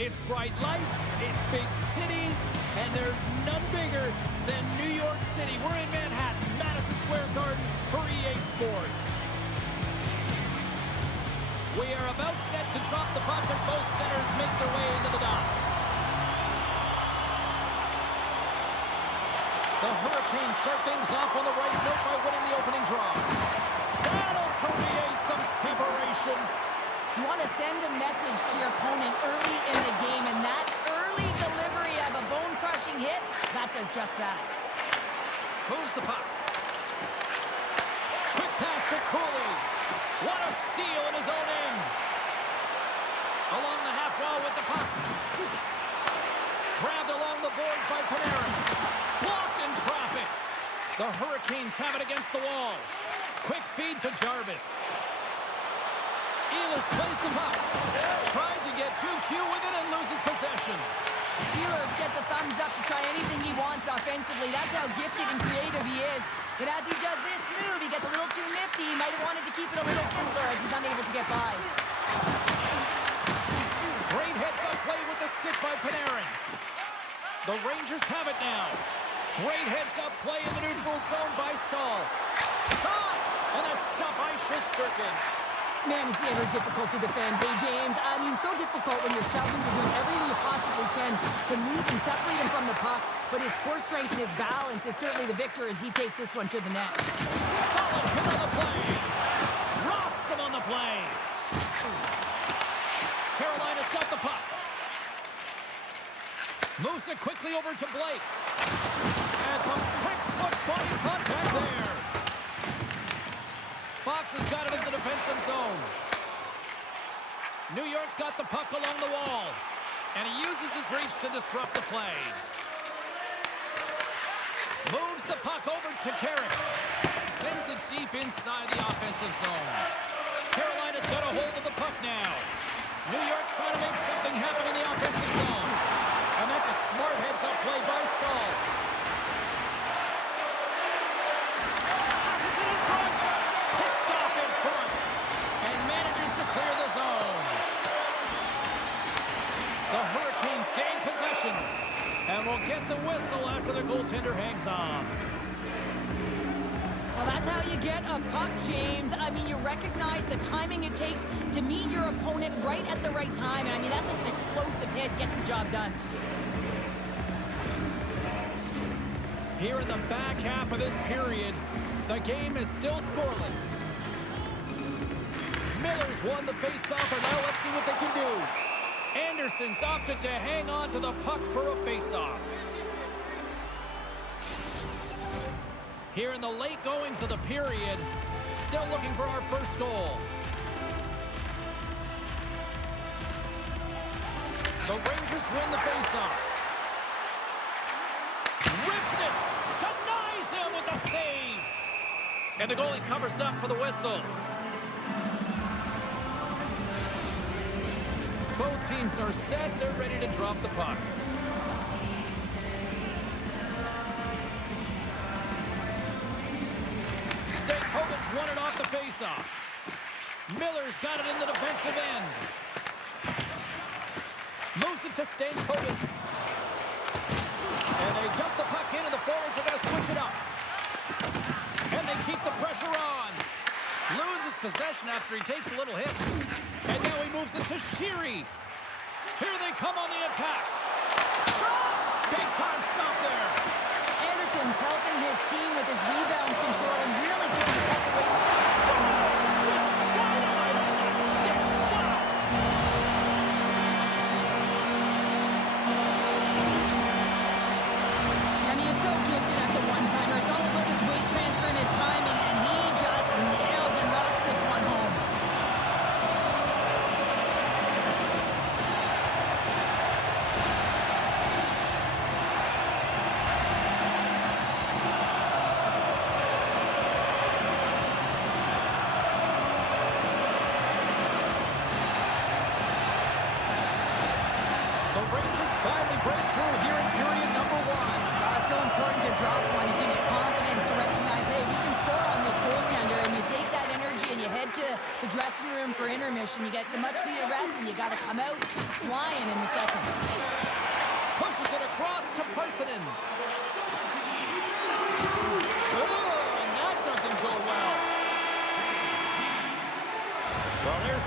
It's bright lights, it's big cities, and there's none bigger than New York City. We're in Manhattan, Madison Square Garden for EA Sports. We are about set to drop the puck as both centers make their way into the dot. The Hurricanes start things off on the right note by winning the opening draw. That'll create some separation. You want to send a message to your opponent early in the game, and that early delivery of a bone-crushing hit, that does just that. Moves the puck. Quick pass to Cooley. What a steal in his own end. Along the half wall with the puck. Grabbed along the boards by Panarin. Blocked in traffic. The Hurricanes have it against the wall. Quick feed to Jarvis. Ehlers plays the puck. Tried to get 2Q with it and loses possession. Ehlers gets a thumbs up to try anything he wants offensively. That's how gifted and creative he is. But as he does this move, he gets a little too nifty. He might have wanted to keep it a little simpler as he's unable to get by. Great heads-up play with the stick by Panarin. The Rangers have it now. Great heads-up play in the neutral zone by Stahl. Shot! And that's stopped by Shesterkin. Man, is he ever difficult to defend. Hey, James, I mean, so difficult when you're shoving, you're doing everything you possibly can to move and separate him from the puck. But his core strength and his balance is certainly the victor as he takes this one to the net. Solid hit on the play. Rocks him on the play. Carolina's got the puck. Moves it quickly over to Blake. And some textbook body contact there. Fox has got it in the defensive zone. New York's got the puck along the wall. And he uses his reach to disrupt the play. Moves the puck over to Carrick. Sends it deep inside the offensive zone. Carolina's got a hold of the puck now. New York's trying to make something happen in the offensive zone. And that's a smart heads-up play by Stahl. Passes it in front. Picked off in front. And manages to clear the zone. The Hurricanes gain possession. And will get the whistle after the goaltender hangs on. Well, that's how you get a puck, James. I mean, you recognize the timing it takes to meet your opponent right at the right time. And I mean, that's just an explosive hit. Gets the job done. Here in the back half of this period, the game is still scoreless. Miller's won the faceoff, and now let's see what they can do. Anderson's opted to hang on to the puck for a faceoff. Here in the late goings of the period, still looking for our first goal. The Rangers win the faceoff. Rips it! Denies him with the save! And the goalie covers up for the whistle. Both teams are set. They're ready to drop the puck. Hogan's won it off the faceoff. Miller's got it in the defensive end. Moves it to Stankoven. And they dump the puck in, and the forwards are going to switch it up. And they keep the pressure on. Loses possession after he takes a little hit. And now he moves it to Sheary. Here they come on the attack. Shot! Big time stop there. Anderson's helping his team with his rebound control and really taking the puck away. Scores with dynamite on that stick. Wow! And he is so gifted at the one-timer. It's all about his weight transfer and his timing, and he just nails and rocks this one home. The Rangers finally break through here in period number one. It's so important to drop one. It gives you confidence to recognize, hey, we can score on this goaltender, and you take that energy and you head to the dressing room for intermission. You get some much-needed rest, and you got to come out flying in the second.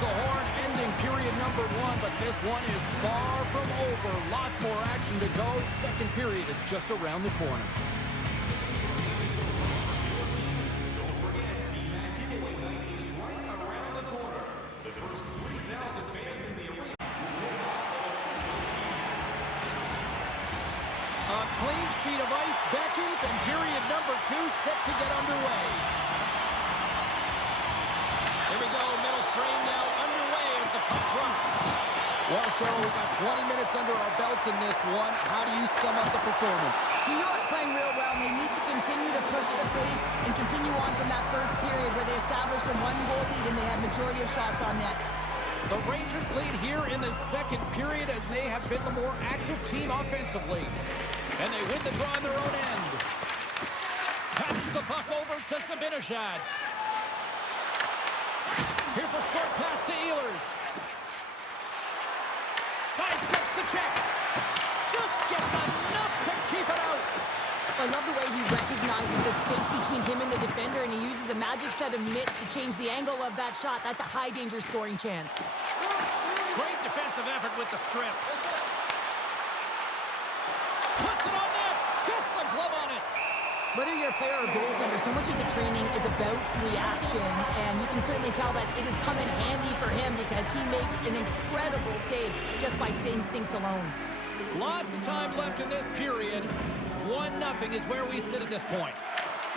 the horn, ending period number 1, but this one is far from over. Lots more action to go. Second period is just around the corner. Don't forget, T-Mac giveaway night is right around the corner. The first 3,000 fans in the arena. A clean sheet of ice beckons, and period number 2 set to get underway. Here we go, middle frame now underway as the puck drops. Well, Cheryl, we got 20 minutes under our belts in this one. How do you sum up the performance? New York's playing real well, and they need to continue to push the pace and continue on from that first period where they established a 1-goal lead and they had majority of shots on net. The Rangers lead here in the second period, and they have been the more active team offensively. And they win the draw on their own end. Passes the puck over to Zibanejad. Here's a short pass to Ehlers. Sidesteps the check. Just gets enough to keep it out. I love the way he recognizes the space between him and the defender, and he uses a magic set of mitts to change the angle of that shot. That's a high-danger scoring chance. Great defensive effort with the strip. Puts it on net. Gets a glove on it. Whether you're a player or goaltender, so much of the training is about reaction, and you can certainly tell that it has come in handy for him because he makes an incredible save just by instincts alone. Lots of time left in this period. 1-0 is where we sit at this point.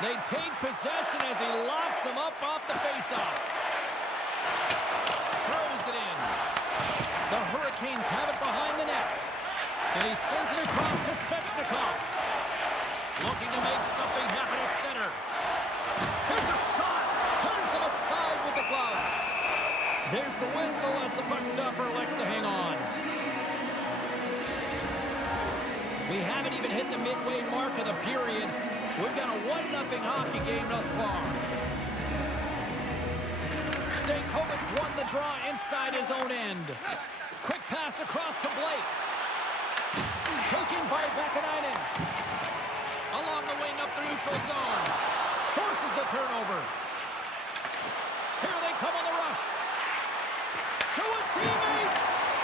They take possession as he locks him up off the faceoff. Throws it in. The Hurricanes have it behind the net. And he sends it across to Svechnikov. Looking to make something happen at center. Here's a shot. Turns it aside with the glove. There's the whistle as the puck stopper elects to hang on. We haven't even hit the midway mark of the period. We've got a 1-0 hockey game thus far. Stankoven's won the draw inside his own end. Quick pass across to Blake. Taken by Vakanainen. Along the wing up the neutral zone. Forces the turnover. Here they come on the rush. To his teammate.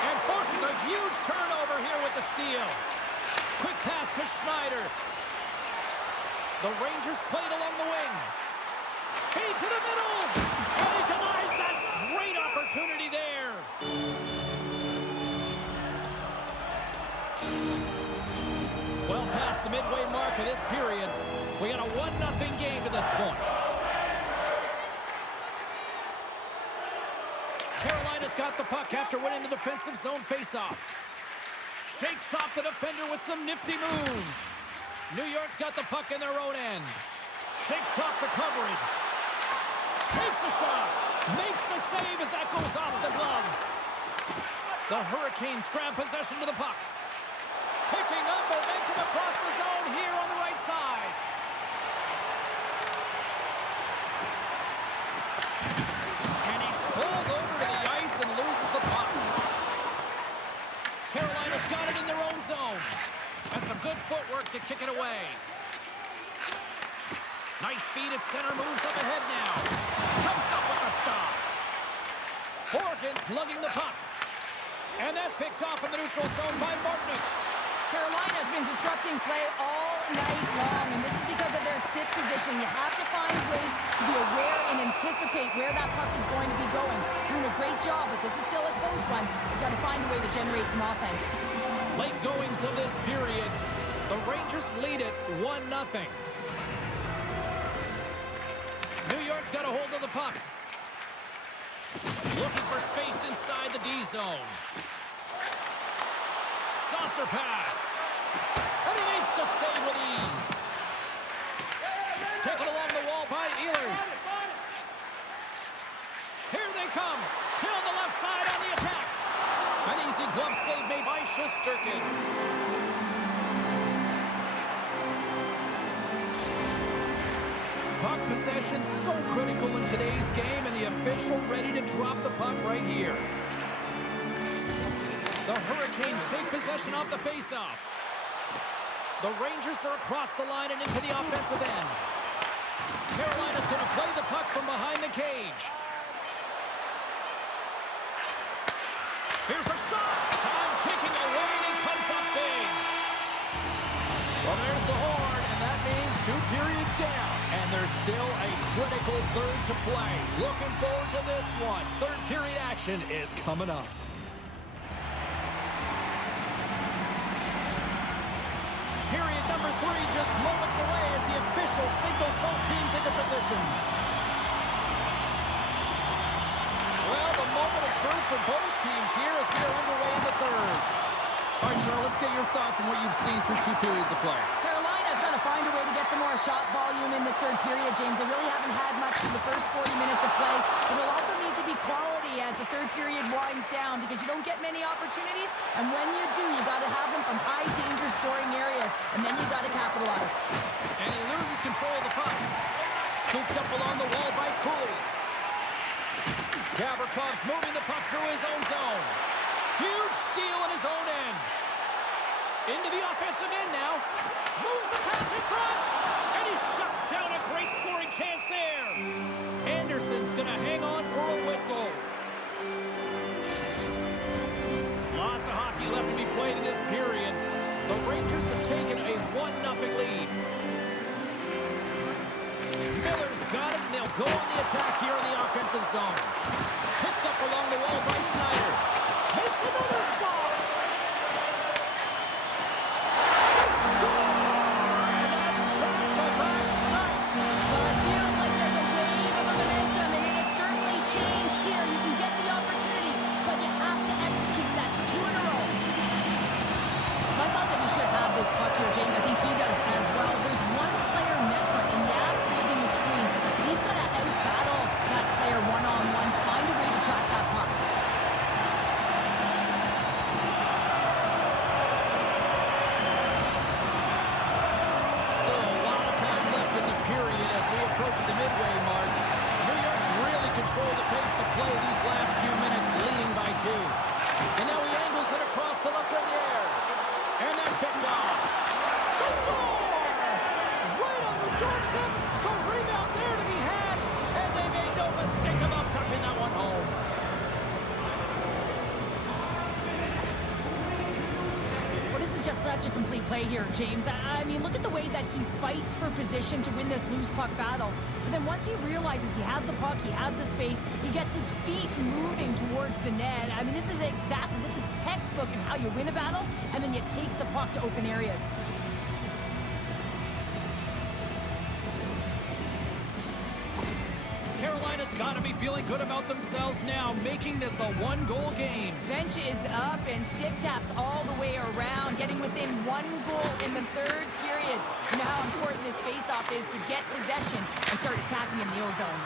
And forces a huge turnover here with the steal. Quick pass to Schneider. The Rangers played along the wing. Feed to the middle. And he denies that great opportunity there. Well past the midway mark of this period. We got a 1-0 game to this point. Carolina's got the puck after winning the defensive zone faceoff. Shakes off the defender with some nifty moves. New York's got the puck in their own end. Shakes off the coverage. Takes a shot. Makes the save as that goes off the glove. The Hurricanes grab possession to the puck. Picking up momentum across the zone here on the right side. And he's pulled over to the ice and loses the puck. Carolina's got it in their own zone. And some good footwork to kick it away. Nice feed at center, moves up ahead now. Comes up with a stop. Horkins lugging the puck. And that's picked off in the neutral zone by Martinic. Carolina has been disrupting play all night long, and this is because of their stick position. You have to find ways to be aware and anticipate where that puck is going to be going. Doing a great job, but this is still a close one. You've got to find a way to generate some offense. Late goings of this period. The Rangers lead it 1-0. New York's got a hold of the puck. Looking for space inside the D zone. Saucer pass. And he makes the save with ease. Taken along the wall by Ehlers. Here they come. Down the left side on the attack. An easy glove save made by Shesterkin. Puck possession so critical in today's game, and the official ready to drop the puck right here. The Hurricanes take possession off the faceoff. The Rangers are across the line and into the offensive end. Carolina's going to play the puck from behind the cage. Here's a shot. Time ticking away, and he comes up big. Well, there's the horn, and that means 2 periods down. And there's still a critical third to play. Looking forward to this one. Third period action is coming up. Period number 3 just moments away as the official signals both teams into position. Well, the moment of truth for both teams here as we are underway in the third. All right, Cheryl, let's get your thoughts on what you've seen through 2 periods of play. Carolina's going to find a way to get some more shot volume in this third period, James. They really haven't had much in the first 40 minutes of play, but it'll also need to be quality as the third period winds down because you don't get many opportunities, and when you do, you got to have them from high-danger scoring areas, and then you got to capitalize. And he loses control of the puck. Scooped up along the wall by Cooley. Gavrikoff's moving the puck through his own zone. Huge steal in his own end. Into the offensive end now. Moves the pass in front. And he shuts down a great scoring chance there. Anderson's going to hang on for a whistle. Lots of hockey left to be played in this period. The Rangers have taken a 1-0 lead. Miller's got it, and they'll go on the attack here in the offensive zone. Picked up along the wall by Schneider. Makes another stop. They score! And that's back-to-back snipes. Well, it feels like there's a wave of momentum, and it has certainly changed here. You can get the opportunity, but you have to execute. That's 2 in a row. I thought that he should have this puck here, James. I think he does as well. There's one player net front, and that creating the screen. He's got to out-battle that player one-on-one, find a way to track that puck. Still a lot of time left in the period as we approach the midway mark. New York's really controlled the pace of play these last few minutes, leading by 2. And now he angles it across to Lafreniere. And that's picked off. They score! Right on the doorstep. The rebound there to be had. And they made no mistake about tucking that one home. Well, this is just such a complete play here, James. I mean, look at the way that he fights for position to win this loose puck battle. But then once he realizes he has the puck, he has the space, he gets his feet moving towards the net. I mean, this is textbook in how you win a battle, and then you take the puck to open areas. Carolina's got to be feeling good about themselves now, making this a 1-goal game. Bench is up and stick taps all the way around, getting within 1 goal in the third period. You know how important this face-off is to get possession and start attacking in the O-zone.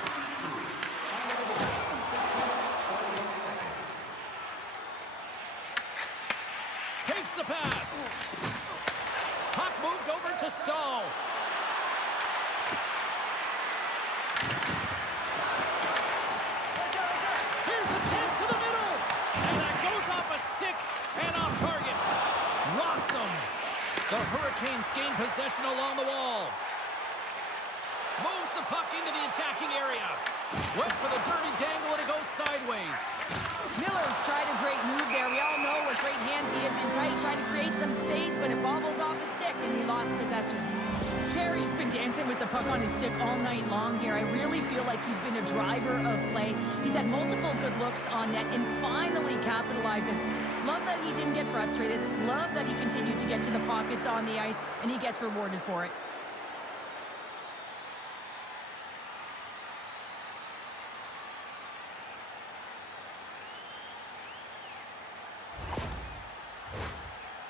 Takes the pass. Puck moved over to Stahl. Here's a chance to the middle. And that goes off a stick and off target. Rocks him. The Hurricanes gain possession along the wall. Moves the puck into the attacking area. Went for the dirty dangle and it goes sideways. Miller's tried a great move there. We all know what great hands he is in tight, trying to create some space, but it bobbles off his stick and he lost possession. Sherry's been dancing with the puck on his stick all night long here. I really feel like he's been a driver of play. He's had multiple good looks on net and finally capitalizes. Love that he didn't get frustrated. Love that he continued to get to the pockets on the ice, and he gets rewarded for it.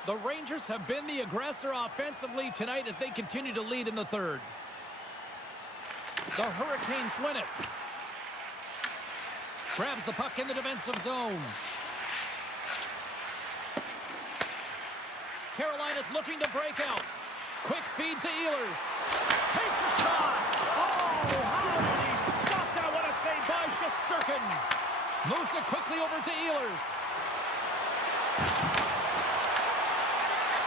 The Rangers have been the aggressor offensively tonight as they continue to lead in the third. The Hurricanes win it. Grabs the puck in the defensive zone. Carolina's looking to break out. Quick feed to Ehlers. Takes a shot. Oh, how did he stop that? What a save by Shesterkin. Moves it quickly over to Ehlers.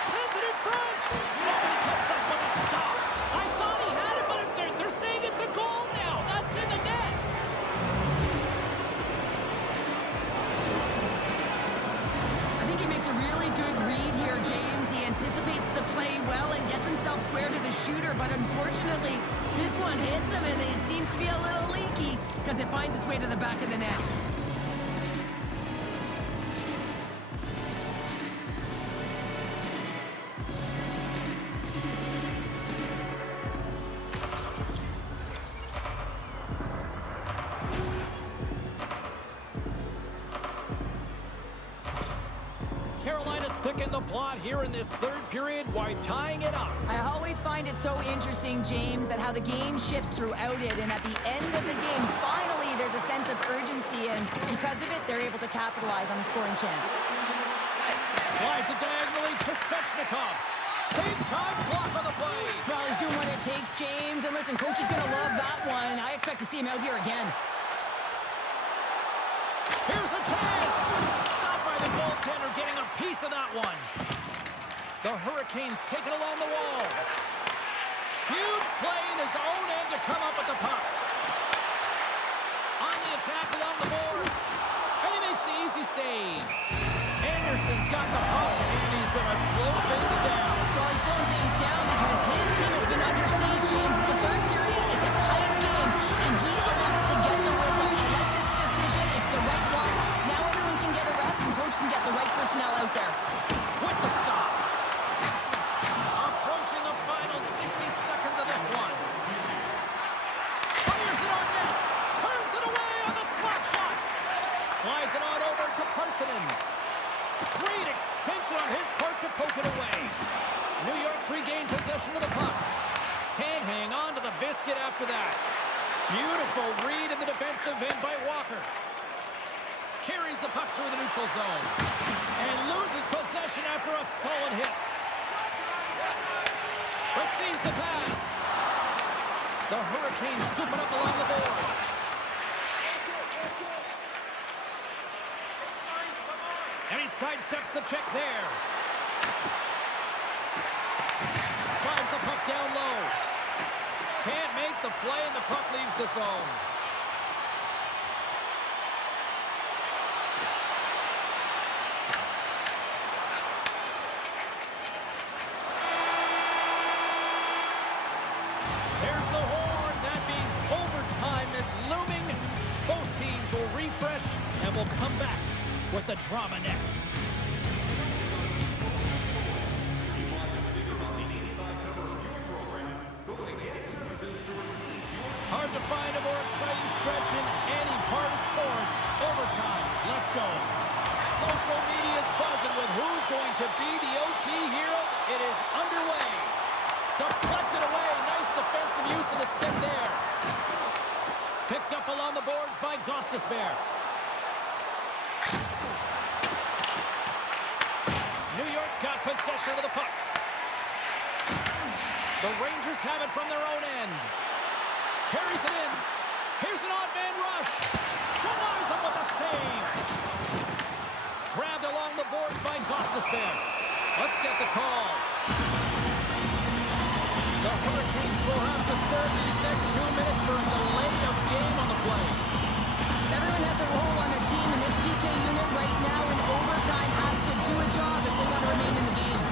Sends it in front. Nobody comes up with a stop. I thought he had it, but they're saying it's a goal now. That's in the net. himself square to the shooter, but unfortunately, this one hits him and he seems to be a little leaky because it finds its way to the back of the net. Carolina's picking the plot here in this third period while tying it up. I always find it so interesting, James, that how the game shifts throughout it, and at the end of the game, finally, there's a sense of urgency, and because of it, they're able to capitalize on a scoring chance. Slides it diagonally to Svechnikov. Big-time block on the play. Well, he's doing what it takes, James, and listen, coach is going to love that one. I expect to see him out here again. Here's a chance. Stopped by the goaltender, getting a piece of that one. The Hurricanes take it along the wall. Huge play in his own end to come up with the puck. On the attack along the boards. And he makes the easy save. Anderson's got the puck, and he's going to slow things down. Well, he's slowing things down because his team has been under siege, James. It's the third period. It's a tight game, and he elects to get the whistle. I like this decision. It's the right one. Now everyone can get a rest, and coach can get the right personnel out there. With the stop. Approaching the final 60 seconds of this one. Fires it on net. Turns it away on the slap shot. Slides it on over to Parsonen. Great extension on his part to poke it away. New York's regained possession of the puck. Can't hang on to the biscuit after that. Beautiful read in the defensive end by Walker. Carries the puck through the neutral zone. And loses possession after a solid hit. Receives the pass. The Hurricanes scoop it up along the boards. And he sidesteps the check there. Slides the puck down low. Can't make the play, and the puck leaves the zone. There's the horn. That means overtime is looming. Both teams will refresh and will come back with the drama next. Hard to find a more exciting stretch in any part of sports. Overtime. Let's go. Social media's buzzing with who's going to be the OT hero. It is underway. Deflected away. Nice defensive use of the stick there. Picked up along the boards by Gostisbehere. New York's got possession of the puck. The Rangers have it from their own end. Carries it in. Here's an odd man rush. Denies him with a save. Grabbed along the boards by Gostisbehere. Let's get the call. The Hurricanes will have to serve these next 2 minutes for a delay of game on the play. Everyone has a role on a team, and this PK unit right now in overtime has to do a job if they want to remain in the game.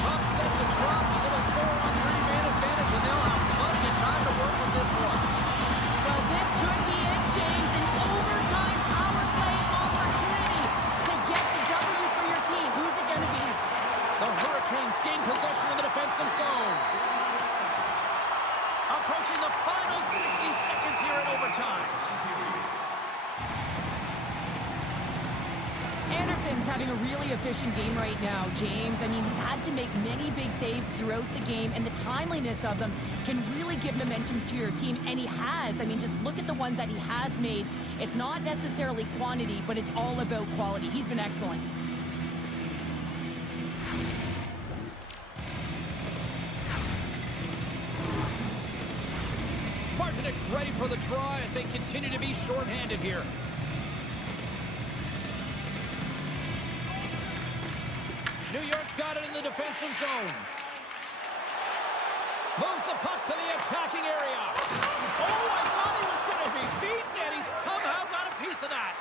Puck set to drop. A little 4-on-3 man advantage, and they'll have plenty of time to work with this one. Well, this could be it, James. An overtime power play opportunity to get the W for your team. Who's it going to be? The Hurricanes gain possession of the defensive zone. Approaching the final 60 seconds here in overtime. Anderson's having a really efficient game right now, James. I mean, he's had to make many big saves throughout the game, and the timeliness of them can really give momentum to your team, and he has. I mean, just look at the ones that he has made. It's not necessarily quantity, but it's all about quality. He's been excellent. Martinek's ready for the draw as they continue to be shorthanded here. New York's got it in the defensive zone. Moves the puck to the attacking area. Oh, I thought he was going to be beaten, and he somehow got a piece of that.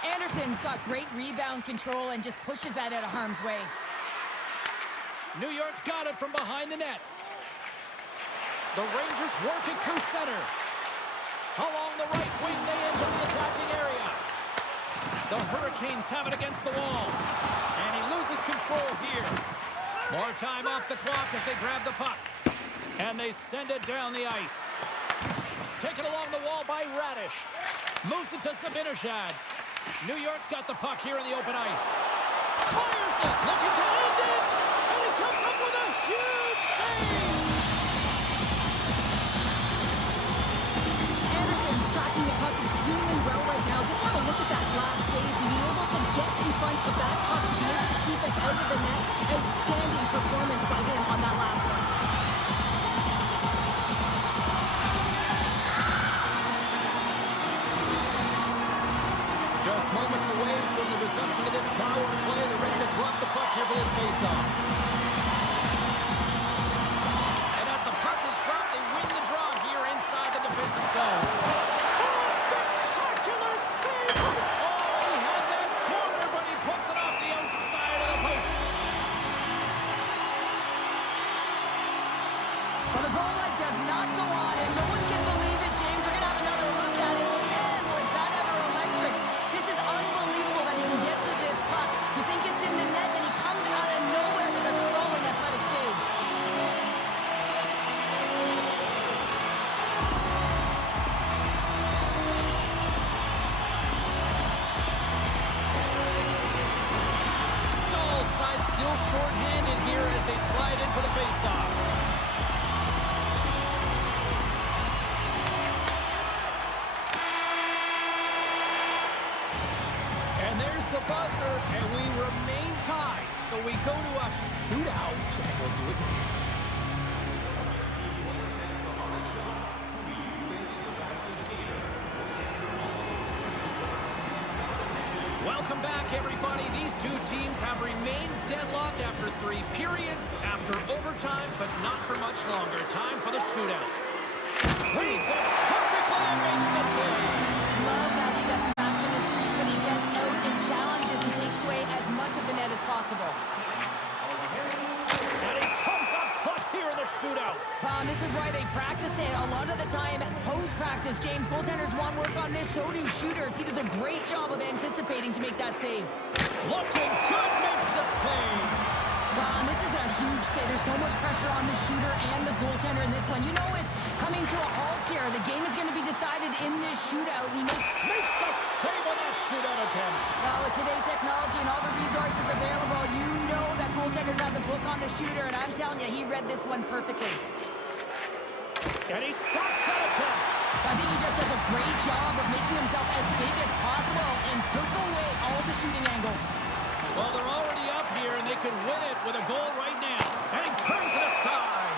Anderson's got great rebound control and just pushes that out of harm's way. New York's got it from behind the net. The Rangers work it through center. Along the right wing, they enter the attacking area. The Hurricanes have it against the wall. And he loses control here. More time off the clock as they grab the puck. And they send it down the ice. Taken along the wall by Radish. Moves it to Zibanejad. New York's got the puck here in the open ice. Fires it, looking to end it. And he comes up with a huge save. Anderson's tracking the puck extremely well right now. Just have a look at that last save. Being able to get in front of that puck to be able to keep it out of the net. Outstanding performance by him on that last one. Just moments away from the resumption of this power play. They're ready to drop the puck here for this faceoff. And as the puck is dropped, they win the draw here inside the defensive zone. Oh, a spectacular save! Oh, he had that corner, but he puts it off the outside of the post. Well, the goal light does not go on, and no one can believe it, James. We're going to have another look at it. Man, was that ever electric. This is unbelievable that he can get to this puck. You think it's in the net, then he comes out of nowhere with a sprawling athletic save. Stahl side still short-handed here as they slide in for the faceoff. And there's the buzzer, and we remain tied. So we go to a shootout, and we'll do it next. Welcome back, everybody. These two teams have remained deadlocked after 3 periods, after overtime, but not for much longer. Time for the shootout. Reads it perfectly and makes the save. Love that he doesn't back in his crease, but he gets out and challenges and takes away as much of the net as possible. And he comes up clutch here in the shootout. This is why they practice it. A lot of the time, post-practice, James, goaltenders want work on this, so do shooters. He does a great job of anticipating to make that save. Looking good, makes the save. This is a huge save. There's so much pressure on the shooter and the goaltender in this one. You know it's coming to a halt here. The game is going to be decided in this shootout. And he Makes the save on that shootout attempt. Well, with today's technology and all the resources available, you know that goaltenders have the book on the shooter, and I'm telling you, he read this one perfectly. And he stops that attempt. I think he just does a great job of making himself as big as possible and took away all the shooting angles. Well, they're already up here, and they could win it with a goal right now. And he turns it aside.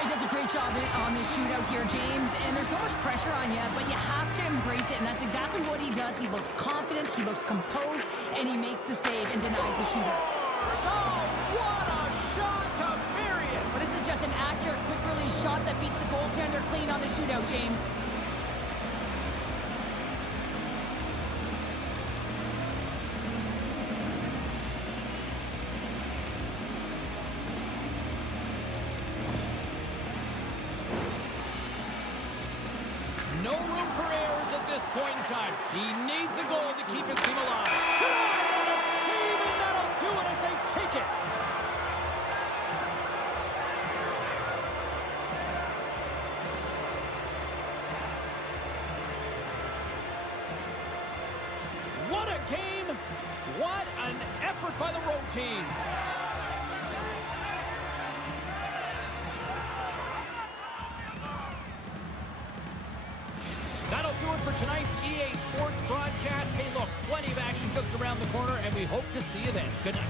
He does a great job on this shootout here, James, and there's so much pressure on you, but you have to embrace it, and that's exactly what he does. He looks confident, he looks composed, and he makes the save and denies the shooter. Oh, what a shot to bury it. But this is just an accurate, quick-release shot that beats the goaltender clean on the shootout, James. No room for errors at this point in time. He needs a goal to keep his team alive. Denied on a save, and that'll do it as they take it. What a game! What an effort by the road team! That'll do it for tonight's EA Sports broadcast. Hey, look, plenty of action just around the corner, and we hope to see you then. Good night.